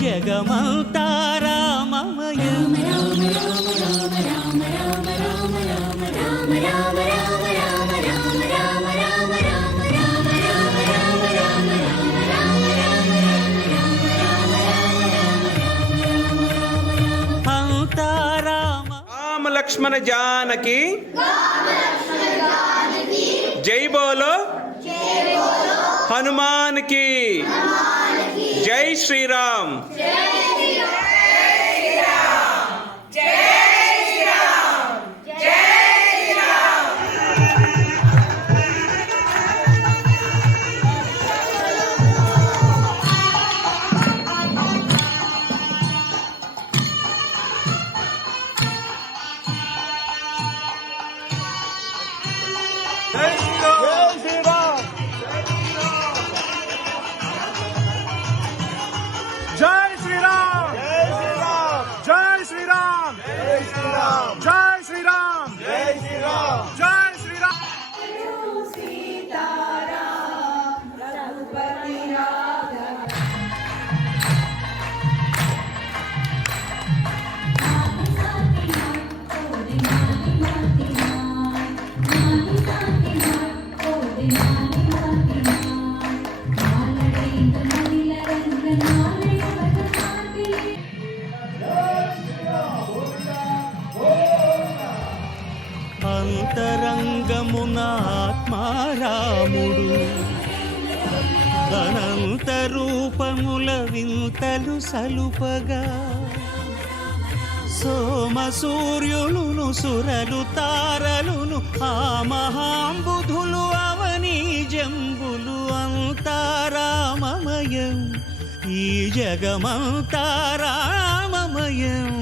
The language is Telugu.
జగమంతా రామమయం అంతా రామ లక్ష్మణ జానకి జై బోలో హనుమాన్ की జై శ్రీరామ్ जय श्री राम जय श्री राम जय श्री राम जय श्री राम जय श्री राम जय श्री राम सीताराम रघुपति राघव అంతరంగమున ఆత్మారాముడు అనంత రూపముల వింతలు సలుపగా సోమ సూర్యులును సురలు తారలును ఆ మహాంబుధులు అవని జంబులు అంతా రామమయం ఈ జగమంతా రామమయం